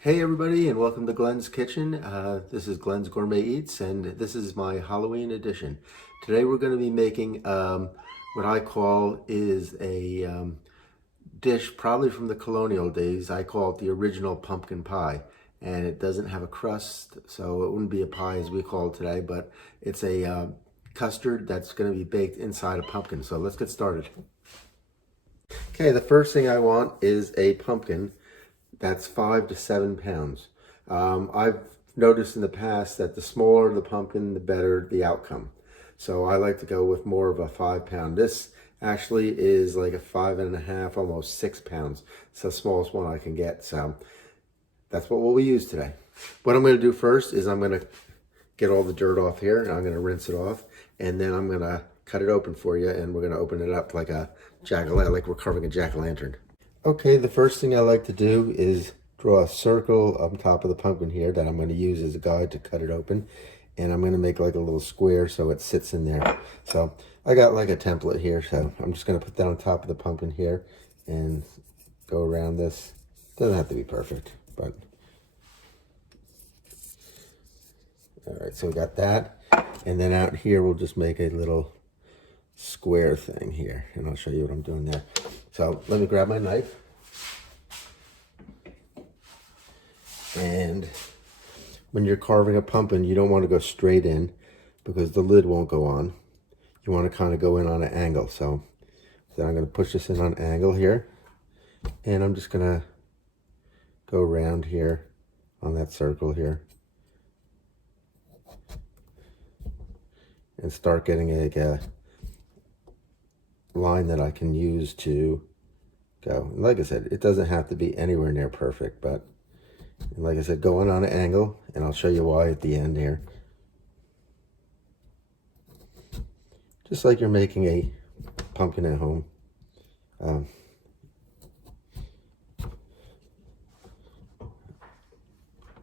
Hey everybody, and welcome to Glenn's Kitchen. This is Glenn's Gourmet Eats, and this is my Halloween edition. Today we're going to be making what I call is a dish probably from the Colonial Days. I call it the original pumpkin pie, and it doesn't have a crust, so it wouldn't be a pie as we call it today, but it's a custard that's going to be baked inside a pumpkin. So let's get started. Okay, the first thing I want is a pumpkin that's 5 to 7 pounds. I've noticed in the past that the smaller the pumpkin, the better the outcome. So I like to go with more of a 5 pound. This actually is like a 5.5, almost 6 pounds. It's the smallest one I can get. So that's what we'll use today. What I'm going to do first is I'm going to get all the dirt off here, and I'm going to rinse it off, and then I'm going to cut it open for you, and we're going to open it up like like we're carving a jack-o'-lantern. Okay, the first thing I like to do is draw a circle on top of the pumpkin here that I'm going to use as a guide to cut it open. And I'm going to make like a little square so it sits in there. So I got like a template here, so I'm just going to put that on top of the pumpkin here and go around this. Doesn't have to be perfect, but... Alright, so we got that. And then out here we'll just make a little square thing here, and I'll show you what I'm doing there. So let me grab my knife, and when you're carving a pumpkin, you don't want to go straight in because the lid won't go on. You want to kind of go in on an angle. So then I'm going to push this in on an angle here, and I'm just going to go around here on that circle here and start getting a line that I can use to go. And like I said, it doesn't have to be anywhere near perfect, but like I said, going on an angle, and I'll show you why at the end here. Just like you're making a pumpkin at home.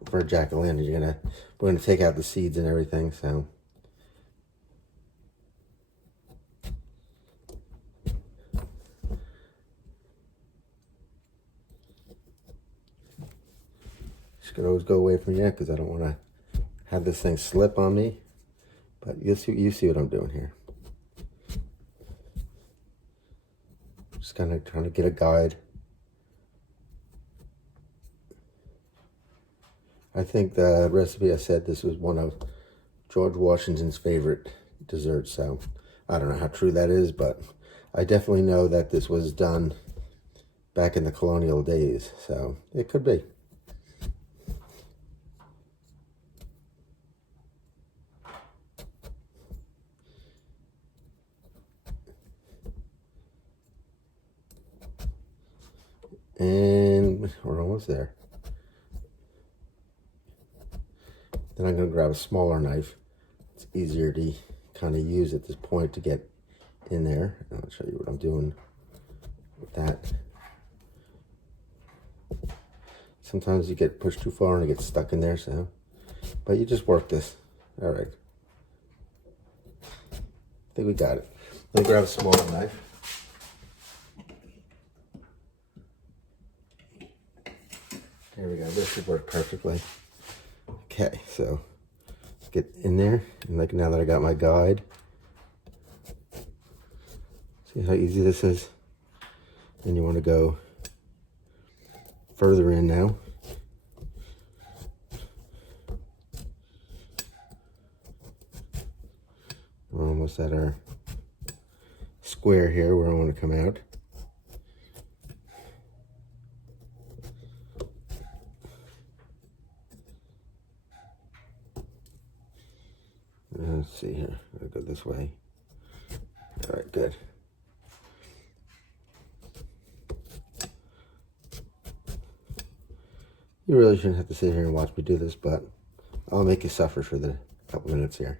For a jack-o'-lantern, we're gonna take out the seeds and everything, so. Could always go away from you because I don't want to have this thing slip on me, but you see what I'm doing here. Just kind of trying to get a guide. I think the recipe I said this was one of George Washington's favorite desserts, so I don't know how true that is, but I definitely know that this was done back in the colonial days, so it could be. And we're almost there. Then I'm going to grab a smaller knife. It's easier to kind of use at this point to get in there. And I'll show you what I'm doing with that. Sometimes you get pushed too far and it gets stuck in there, so. But you just work this. All right. I think we got it. Let me grab a smaller knife. There we go, this should work perfectly. Okay, so let's get in there, and like now that I got my guide, see how easy this is? Then you want to go further in now. We're almost at our square here where I want to come out. Let's see here. I'll go this way. All right, good. You really shouldn't have to sit here and watch me do this, but I'll make you suffer for the couple minutes here.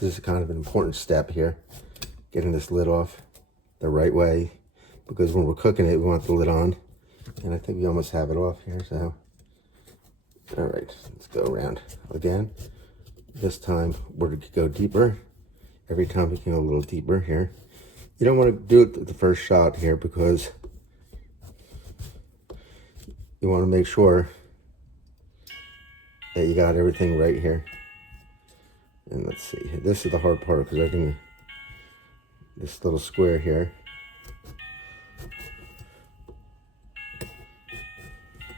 This is kind of an important step here, getting this lid off the right way, because when we're cooking it, we want the lid on, and I think we almost have it off here, so. All right, let's go around again. This time we're going to go deeper. Every time we can go a little deeper here. You don't want to do it the first shot here because you want to make sure that you got everything right here. And let's see, this is the hard part because I think this little square here.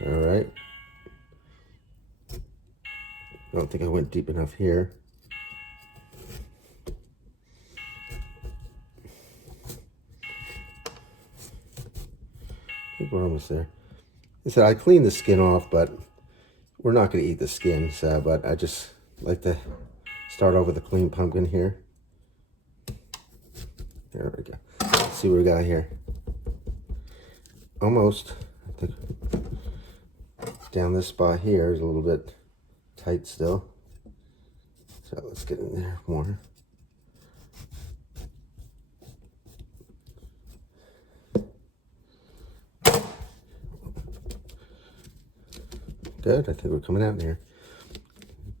All right. I don't think I went deep enough here. I think we're almost there. I said I cleaned the skin off, but we're not going to eat the skin. So, but I just like to start off with a clean pumpkin here. There we go. Let's see what we got here. Almost. I think down this spot here is a little bit tight still. So let's get in there more. Good, I think we're coming out there.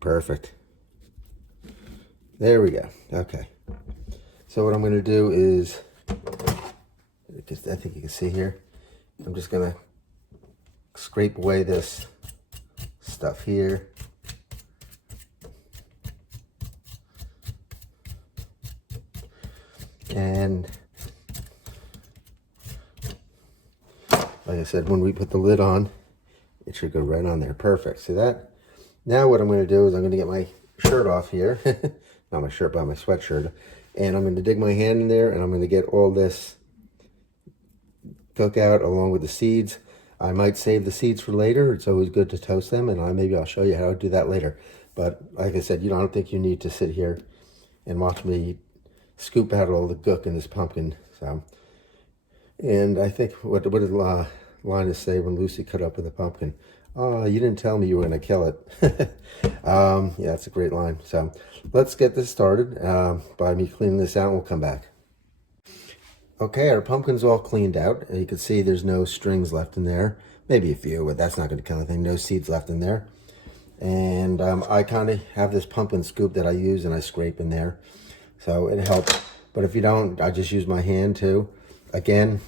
Perfect. There we go. Okay. So what I'm going to do is, I think you can see here, I'm just going to scrape away this stuff here. And like I said, when we put the lid on, it should go right on there. Perfect. See that? Now what I'm going to do is I'm going to get my shirt off here. Not my shirt, but my sweatshirt. And I'm going to dig my hand in there, and I'm going to get all this cook out along with the seeds. I might save the seeds for later. It's always good to toast them, and maybe I'll show you how to do that later. But like I said, you don't think you need to sit here and watch me scoop out all the gook in this pumpkin. So, and I think what did Linus say when Lucy cut up with the pumpkin? Oh, you didn't tell me you were going to kill it. Yeah, that's a great line. So let's get this started by me cleaning this out, and we'll come back. Okay, our pumpkin's all cleaned out. You can see there's no strings left in there. Maybe a few, but that's not going to kill anything. No seeds left in there. And I kind of have this pumpkin scoop that I use, and I scrape in there. So it helps. But if you don't, I just use my hand too. Again,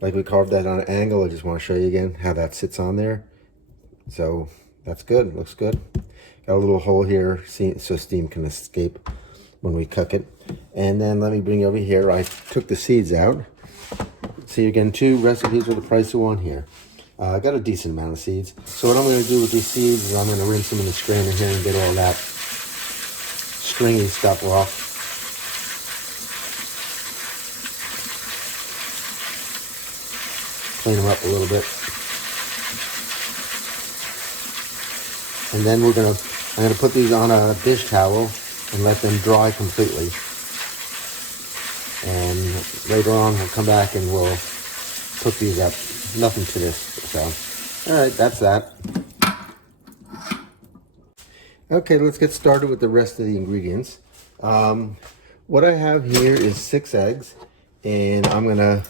like we carved that on an angle, I just want to show you again how that sits on there. So that's good. Looks good. Got a little hole here so steam can escape when we cook it. And then let me bring you over here. I took the seeds out. So you're getting 2 recipes for the price of 1 here. I got a decent amount of seeds. So what I'm going to do with these seeds is I'm going to rinse them in the strainer here and get all that stringy stuff off. Clean them up a little bit. And then I'm going to put these on a dish towel and let them dry completely. And later on we'll come back and we'll cook these up. Nothing to this. So, all right, that's that. Okay, let's get started with the rest of the ingredients. What I have here is 6 eggs, and I'm going to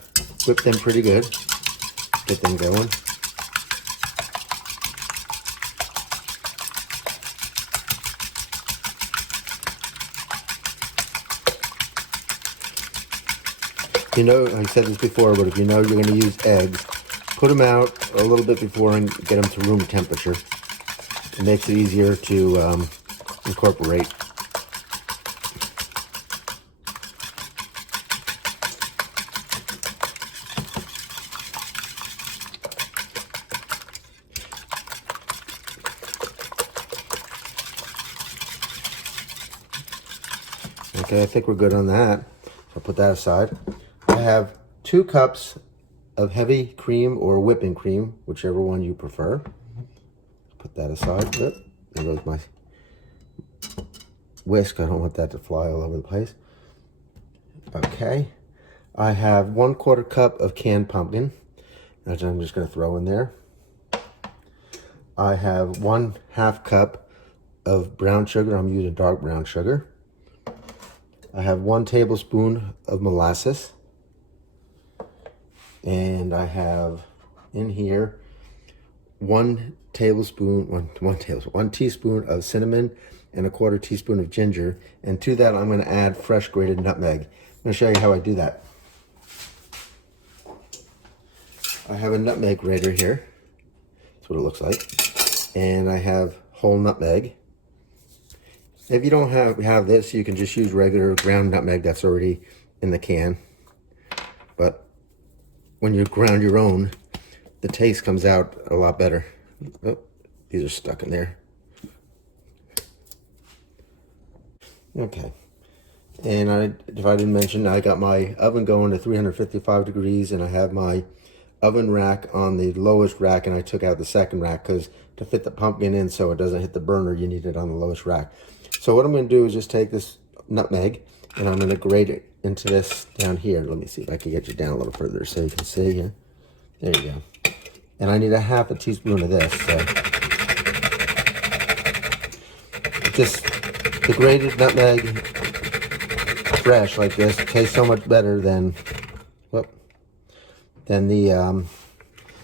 whip them pretty good. Get them going. You know, I said this before, but if you know you're going to use eggs, put them out a little bit before and get them to room temperature. It makes it easier to incorporate. Okay, I think we're good on that. I'll put that aside. I have 2 cups of heavy cream or whipping cream, whichever one you prefer. Put that aside. There goes my whisk. I don't want that to fly all over the place. Okay. I have 1/4 cup of canned pumpkin, which I'm just going to throw in there. I have 1/2 cup of brown sugar. I'm using dark brown sugar. I have 1 tablespoon of molasses. And I have in here 1 teaspoon of cinnamon and 1/4 teaspoon of ginger. And to that, I'm going to add fresh grated nutmeg. I'm going to show you how I do that. I have a nutmeg grater here. That's what it looks like. And I have whole nutmeg. If you don't have this, you can just use regular ground nutmeg that's already in the can. But when you ground your own, the taste comes out a lot better. Oh, these are stuck in there. Okay. And if I didn't mention, I got my oven going to 355 degrees, and I have my oven rack on the lowest rack, and I took out the second rack because to fit the pumpkin in so it doesn't hit the burner, you need it on the lowest rack. So what I'm going to do is just take this nutmeg, and I'm going to grate it into this down here. Let me see if I can get you down a little further so you can see here. There you go. And I need a half a teaspoon of this. So just the grated nutmeg, fresh like this, tastes so much better than the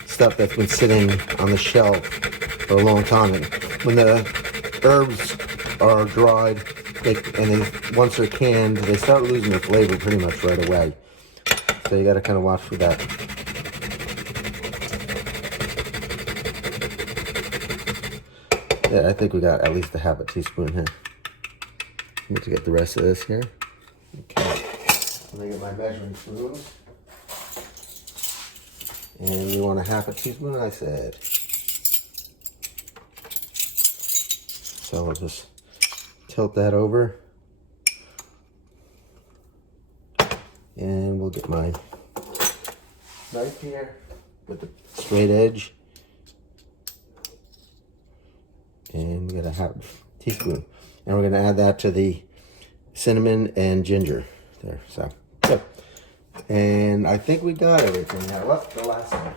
stuff that's been sitting on the shelf for a long time. And when the herbs are dried, once they're canned, they start losing their flavor pretty much right away. So you got to kind of watch for that. Yeah, I think we got at least a half a teaspoon here. Let me get the rest of this here. Okay, let me get my measuring spoons. And you want a half a teaspoon, I said. So I'll just tilt that over. And we'll get my knife here with the straight edge. And we got a half teaspoon. And we're going to add that to the cinnamon and ginger there. So, good. And I think we got everything now. Well, the last one.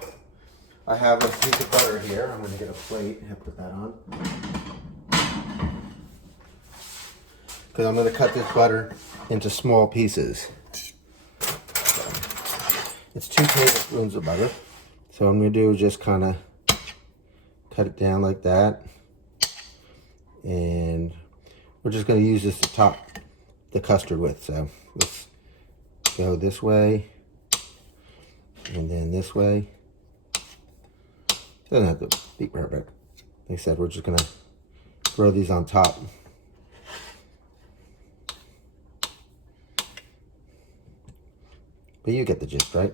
I have a piece of butter here. I'm going to get a plate and put that on. Because I'm going to cut this butter into small pieces. So, it's 2 tablespoons of butter. So what I'm going to do is just kind of cut it down like that. And we're just going to use this to top the custard with. So let's go this way and then this way. Doesn't have to be perfect. Like I said, we're just going to throw these on top. But you get the gist, right?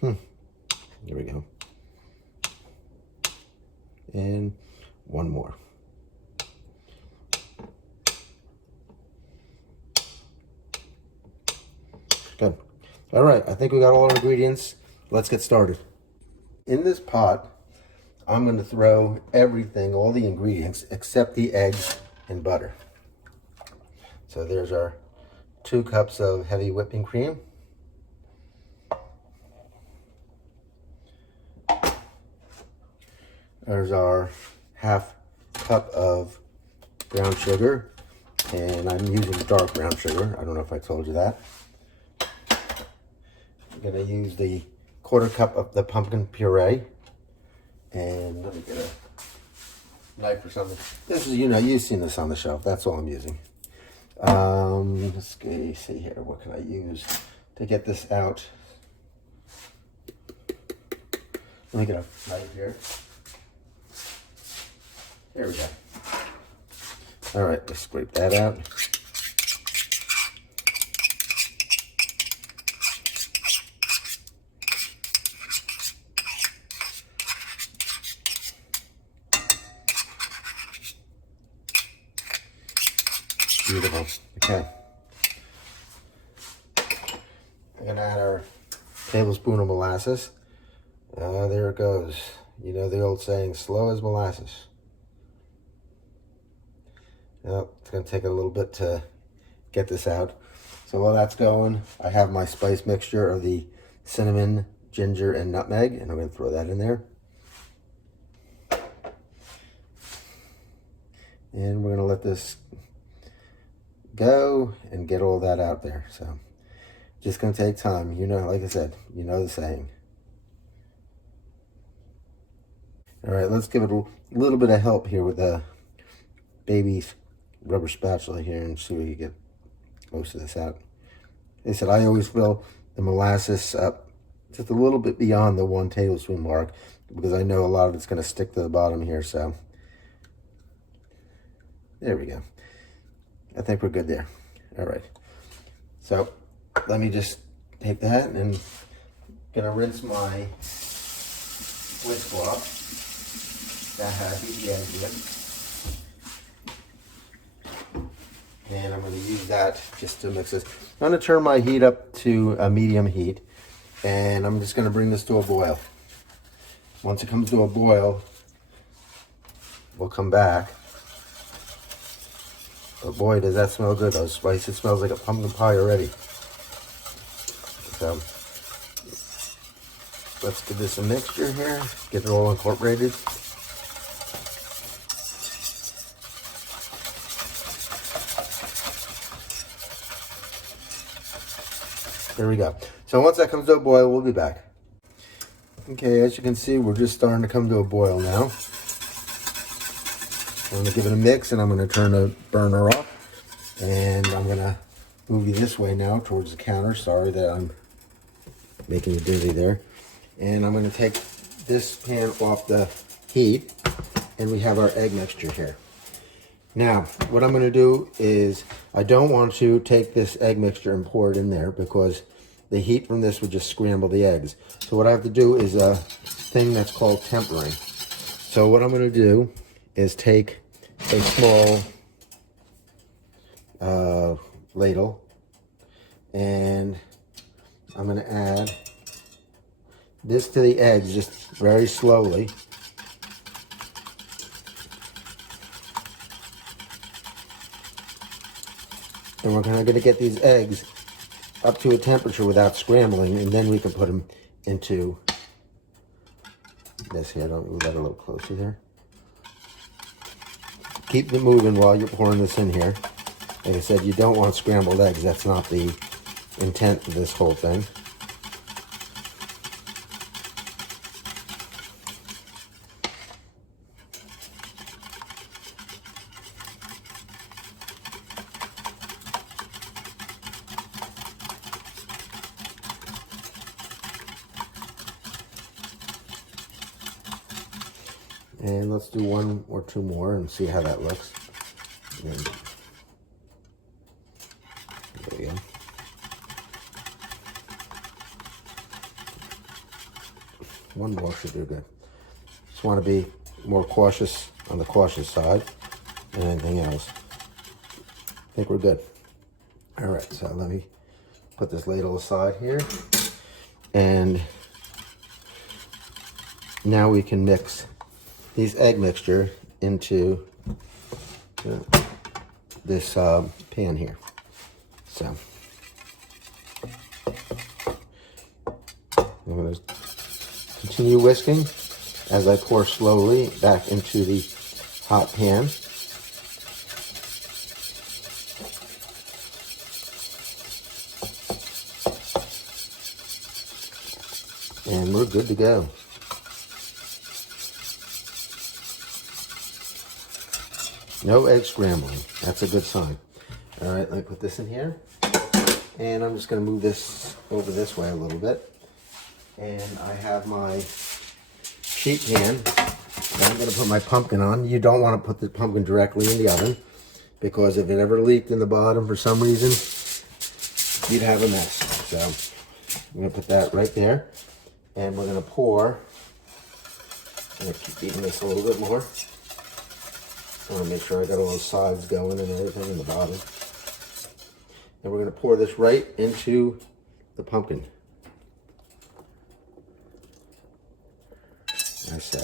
There we go. And one more. Good. All right, I think we got all our ingredients. Let's get started. In this pot, I'm going to throw everything, all the ingredients, except the eggs and butter. So there's our 2 cups of heavy whipping cream. There's our half cup of brown sugar, and I'm using dark brown sugar. I don't know if I told you that. I'm going to use the 1/4 cup of the pumpkin puree, and let me get a knife or something. This is, you've seen this on the shelf. That's all I'm using. Let's see here. What can I use to get this out? Let me get a knife here. There we go. All right, let's scrape that out. Beautiful. Okay. I'm going to add our tablespoon of molasses. There it goes. You know the old saying, slow as molasses. Well, it's going to take a little bit to get this out. So while that's going, I have my spice mixture of the cinnamon, ginger, and nutmeg, and I'm going to throw that in there. And we're going to let this go and get all that out there. So just going to take time. Like I said, you know the saying. All right, let's give it a little bit of help here with the baby rubber spatula here and see if we can get most of this out. They said I always fill the molasses up just a little bit beyond the 1 tablespoon mark because I know a lot of it's going to stick to the bottom here. So there we go. I think we're good there. All right. So let me just take that and I'm gonna rinse my washcloth that has the egg in it. And I'm gonna use that just to mix this. I'm gonna turn my heat up to a medium heat and I'm just gonna bring this to a boil. Once it comes to a boil, we'll come back. But boy, does that smell good, those spices. It smells like a pumpkin pie already. So let's give this a mixture here, get it all incorporated. There we go. So once that comes to a boil, we'll be back. Okay, as you can see, we're just starting to come to a boil now. I'm gonna give it a mix and I'm gonna turn the burner off. And I'm gonna move you this way now towards the counter. Sorry that I'm making you dizzy there. And I'm gonna take this pan off the heat and we have our egg mixture here. Now, what I'm gonna do is, I don't want to take this egg mixture and pour it in there because the heat from this would just scramble the eggs. So what I have to do is a thing that's called tempering. So what I'm gonna do is take a small ladle and I'm going to add this to the eggs just very slowly. And we're going to get these eggs up to a temperature without scrambling, and then we can put them into this here. Don't move that a little closer there. Keep it moving while you're pouring this in here. Like I said, you don't want scrambled eggs. That's not the intent of this whole thing. And let's do 1 or 2 more and see how that looks. And there we go. One more should do good. Just want to be more cautious on the cautious side than anything else. I think we're good. All right, so let me put this ladle aside here. And now we can mix these egg mixture into this pan here. So I'm going to continue whisking as I pour slowly back into the hot pan. And we're good to go. No egg scrambling. That's a good sign. All right, let me put this in here. And I'm just going to move this over this way a little bit. And I have my sheet pan that I'm going to put my pumpkin on. You don't want to put the pumpkin directly in the oven because if it ever leaked in the bottom for some reason, you'd have a mess. So I'm going to put that right there. And we're going to pour. I'm going to keep beating this a little bit more. I want to make sure I got all the sides going and everything in the bottom. And we're going to pour this right into the pumpkin. Like so.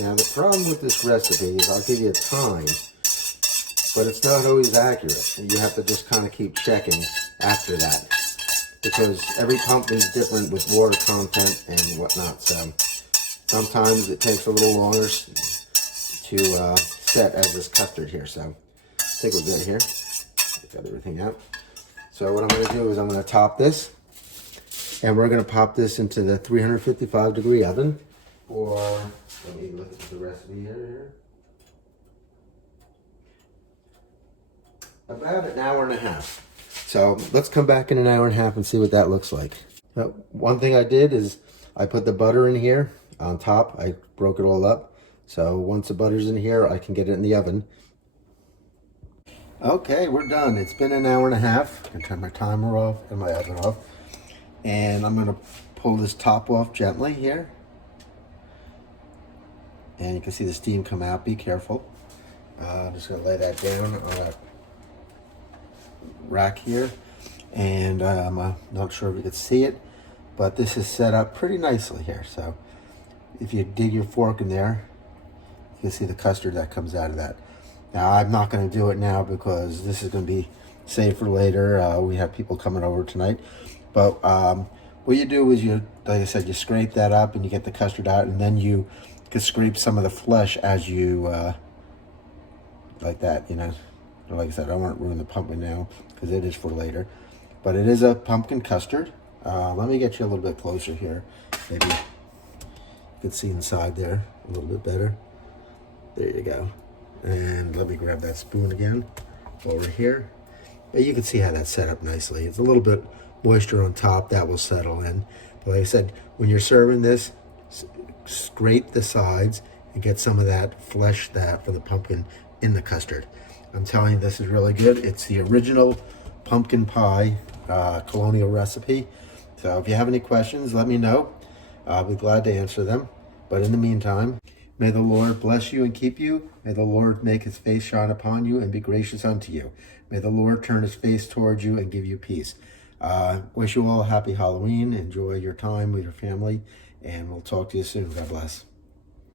Now the problem with this recipe is I'll give you a time, but it's not always accurate. You have to just kind of keep checking after that because every pumpkin is different with water content and whatnot. So sometimes it takes a little longer to set as this custard here. So I think we're good here. Got everything out. So what I'm going to do is I'm going to top this And we're going to pop this into the 355-degree oven for, let me look at the recipe here. About an hour and a half. So let's come back in an hour and a half and see what that looks like. One thing I did is I put the butter in here on top. I broke it all up. So once the butter's in here, I can get it in the oven. Okay, we're done. It's been an hour and a half. I can turn my timer off and my oven off. And I'm going to pull this top off gently here. And you can see the steam come out. Be careful. I'm just going to lay that down on a rack here. And I'm not sure if you can see it, but this is set up pretty nicely here. So if you dig your fork in there, you can see the custard that comes out of that. Now, I'm not going to do it now because this is going to be saved for later. We have people coming over tonight. But what you do is you, like I said, you scrape that up and you get the custard out, and then you can scrape some of the flesh as you, like that, you know. Like I said, I don't want to ruin the pumpkin now because it is for later. But it is a pumpkin custard. Let me get you a little bit closer here. Maybe you can see inside there a little bit better. There you go. And let me grab that spoon again over here. But you can see how that's set up nicely. It's a little bit moisture on top that will settle in. But like I said, when you're serving this, scrape the sides and get some of that flesh that for the pumpkin in the custard. I'm telling you, this is really good. It's the original pumpkin pie colonial recipe. So if you have any questions, let me know. I'll be glad to answer them. But in the meantime, may the Lord bless you and keep you. May the Lord make his face shine upon you and be gracious unto you. May the Lord turn his face towards you and give you peace. Wish you all a happy Halloween. Enjoy your time with your family, and we'll talk to you soon. God bless.